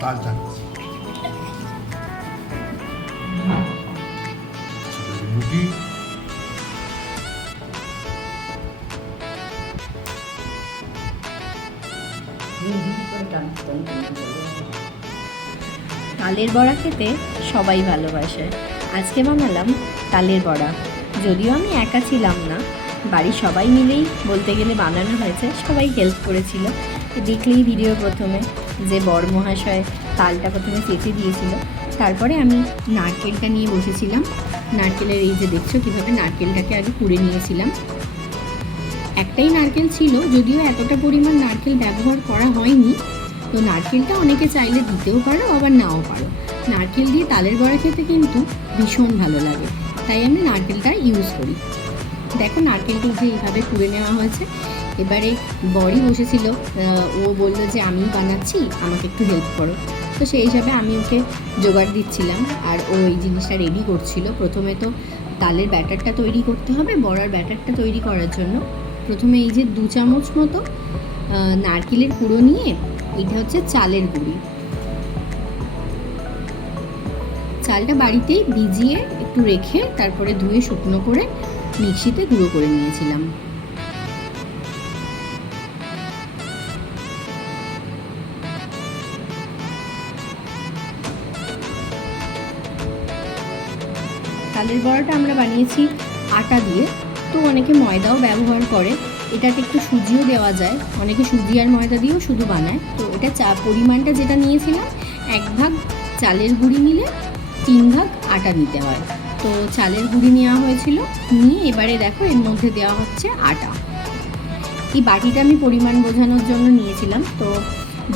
তাল চাচ্ছি রুটি। তালের বড়া খেতে সবাই ভালোবাসে। আজকে বানালাম তালের বড়া। যদিও আমি একা ছিলাম না, বাড়ির সবাই মিলেই বলতে গেলে বানানো হয়েছে, সবাই হেল্প করেছিল। দেখলেই ভিডিও প্রথমে যে বড় মহাশয় তালটা প্রথমে চেঁচে দিয়েছিল, তারপরে আমি নারকেলটা নিয়ে বসেছিলাম। নারকেলের এই যে দেখছো কীভাবে নারকেলটাকে আগে কুড়ে নিয়েছিলাম। একটাই নারকেল ছিল, যদিও এতটা পরিমাণ নারকেল ব্যবহার করা হয়নি। তো নারকেলটা অনেকে চাইলে দিতেও পারো, আবার নাও পারো। নারকেল দিয়ে তালের বড়া খেতে কিন্তু ভীষণ ভালো লাগে, তাই আমি নারকেলটা ইউজ করি। দেখো নারকেলটা যে এইভাবে কুড়ে নেওয়া হয়েছে। এবারে বড়ি বসেছিল, ও বললো যে আমি বানাচ্ছি, আমাকে একটু হেল্প করো। তো সেই হিসাবে আমি ওকে জোগাড় দিচ্ছিলাম, আর ও এই জিনিসটা রেডি করছিল। প্রথমে তো তালের ব্যাটারটা তৈরি করতে হবে। বড়ার ব্যাটারটা তৈরি করার জন্য প্রথমে এই যে 2 চামচ মতো নারকেলের কুড়ো নিয়ে, এটা হচ্ছে চালের গুঁড়ি। চালটা বাড়িতেই ভিজিয়ে একটু রেখে তারপরে ধুয়ে শুকনো করে মিক্সিতে গুঁড়ো করে নিয়েছিলাম। তালের বড়াটা আমরা বানিয়েছি আটা দিয়ে, তো অনেকে ময়দাও ব্যবহার করে। এটাতে একটু সুজিও দেওয়া যায়, অনেকে সুজি আর ময়দা দিয়েও শুধু বানায়। তো এটা পরিমাণটা যেটা নিয়েছিলাম, 1 ভাগ চালের গুঁড়ি নিলে 3 ভাগ আটা নিতে হয়। তো চালের গুঁড়ি নেওয়া হয়েছিল, নিয়ে এবারে দেখো এর মধ্যে দেওয়া হচ্ছে আটা। এই বাটিটা আমি পরিমাণ বোঝানোর জন্য নিয়েছিলাম। তো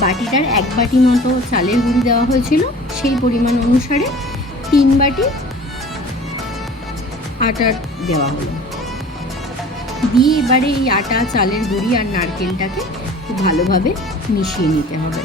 বাটিটার 1 বাটি মতো চালের গুঁড়ি দেওয়া হয়েছিল, সেই পরিমাণ অনুসারে 3 বাটি আটা দেওয়া হলো। দিয়ে এবারে এই আটা, চালের গুঁড়ি আর নারকেলটাকে খুব ভালোভাবে মিশিয়ে নিতে হবে।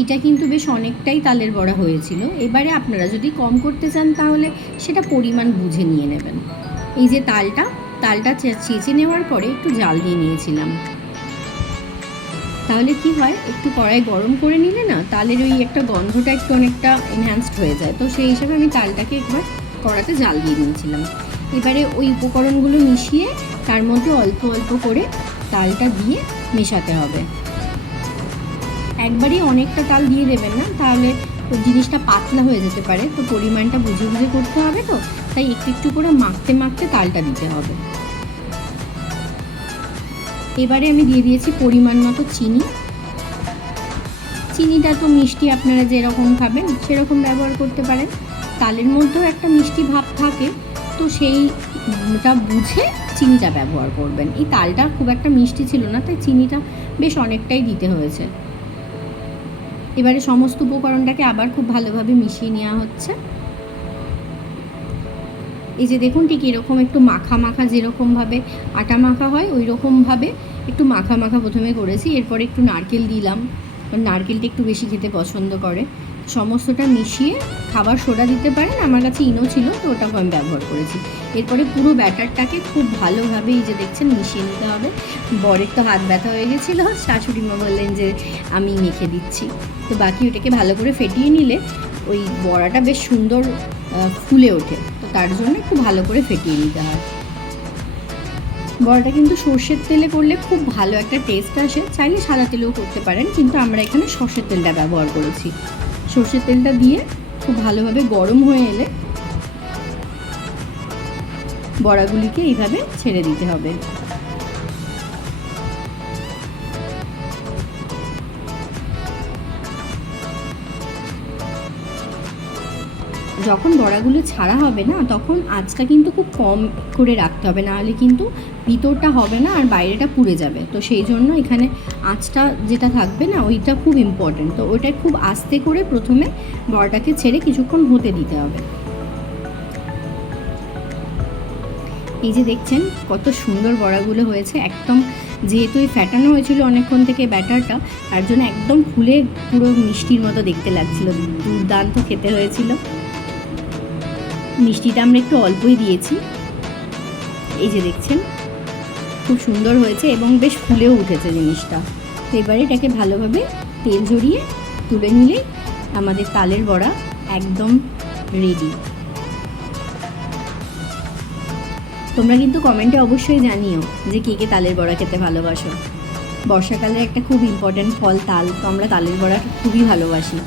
এটা কিন্তু বেশ অনেকটাই তালের বড়া হয়েছিল। এবারে আপনারা যদি কম করতে চান তাহলে সেটা পরিমাণ বুঝে নিয়ে নেবেন। এই যে তালটা চেঁচে নেওয়ার পরে একটু জাল দিয়ে নিয়েছিলাম। তাহলে কি হয়, একটু কড়াই গরম করে নিলে না তালের ওই একটা গন্ধটা একটু অনেকটা এনহ্যান্সড হয়ে যায়। তো সেই হিসাবে আমি তালটাকে একবার কড়াতে জাল দিয়ে নিয়েছিলাম। এবারে ওই উপকরণগুলো মিশিয়ে তার মধ্যে অল্প অল্প করে তালটা দিয়ে মেশাতে হবে। একবারই অনেকটা তাল দিয়ে দেবেন না, তাহলে জিনিসটা পাতলা হয়ে যেতে পারে। তো পরিমাণটা বুঝে বুঝে করতে হবে, তো তাই একটু একটু করে মাখতে মাখতে তালটা দিতে হবে। এবারে আমি দিয়ে দিয়েছি পরিমাণ মতো চিনি। চিনিটা তো মিষ্টি আপনারা যেরকম খাবেন সেরকম ব্যবহার করতে পারেন। তালের মধ্যেও একটা মিষ্টি ভাব থাকে, তো সেইটা বুঝে চিনিটা ব্যবহার করবেন। এই তালটা খুব একটা মিষ্টি ছিল না, তাই চিনিটা বেশ অনেকটাই দিতে হয়েছে। এবারে সমস্ত উপকরণটাকে আবার খুব ভালোভাবে মিশিয়ে নেওয়া হচ্ছে। এই যে দেখুন ঠিক এরকম একটু মাখা মাখা, যেরকমভাবে আটা মাখা হয় ওই রকমভাবে একটু মাখা মাখা প্রথমে করেছি। এরপরে একটু নারকেল দিলাম, নারকেলটা একটু বেশি খেতে পছন্দ করে। সমস্তটা মিশিয়ে খাবার সোডা দিতে পারেন, আমার কাছে ইনো ছিল তো ওটাকে আমি ব্যবহার করেছি। এরপরে পুরো ব্যাটারটাকে খুব ভালোভাবে এই যে দেখছেন মিশিয়ে নিতে হবে। বরের তো হাত ব্যথা হয়ে গেছিলো, শাশুড়ি মা বললেন যে আমি মেখে দিচ্ছি। তো বাকি ওটাকে ভালো করে ফেটিয়ে নিলে ওই বড়াটা বেশ সুন্দর ফুলে ওঠে। তো তার জন্য একটু ভালো করে ফেটিয়ে নিতে হয়। বড়াটা কিন্তু সর্ষের তেলে করলে খুব ভালো একটা টেস্ট আসে, চাইলে সাদা তেলেও করতে পারেন, কিন্তু আমরা এখানে সর্ষের তেলটা ব্যবহার করেছি। সর্ষের তেলটা দিয়ে খুব ভালোভাবে গরম হয়ে এলে বড়াগুলিকে এইভাবে ছেড়ে দিতে হবে। যখন বড়াগুলো ছাড়া হবে না, তখন আঁচটা কিন্তু খুব কম করে রাখতে হবে, নাহলে কিন্তু ভিতরটা হবে না আর বাইরেটা পুড়ে যাবে। তো সেই জন্য এখানে আঁচটা যেটা থাকবে না, ওইটা খুব ইম্পর্টেন্ট। তো ওইটা খুব আস্তে করে প্রথমে বড়াটাকে ছেড়ে কিছুক্ষণ হতে দিতে হবে। এই যে দেখছেন কত সুন্দর বড়াগুলো হয়েছে, একদম যেহেতু এই ফ্যাটানো হয়েছিল অনেকক্ষণ থেকে ব্যাটারটা, তার জন্য একদম ফুলে পুরো মিষ্টির মতো দেখতে লাগছিল, দুর্দান্ত খেতে হয়েছিল। মিষ্টিটা আমরা একটু অল্পই দিয়েছি। এই যে দেখছেন খুব সুন্দর হয়েছে এবং বেশ ফুলেও উঠেছে জিনিসটা। তো এবারে এটাকে ভালোভাবে তেল ঝরিয়ে তুলে নিলেই আমাদের তালের বড়া একদম রেডি। তোমরা কিন্তু কমেন্টে অবশ্যই জানিও যে কে কে তালের বড়া খেতে ভালোবাসো। বর্ষাকালের একটা খুব ইম্পর্ট্যান্ট ফল তাল, তো আমরা তালের বড়া খুবই ভালোবাসি।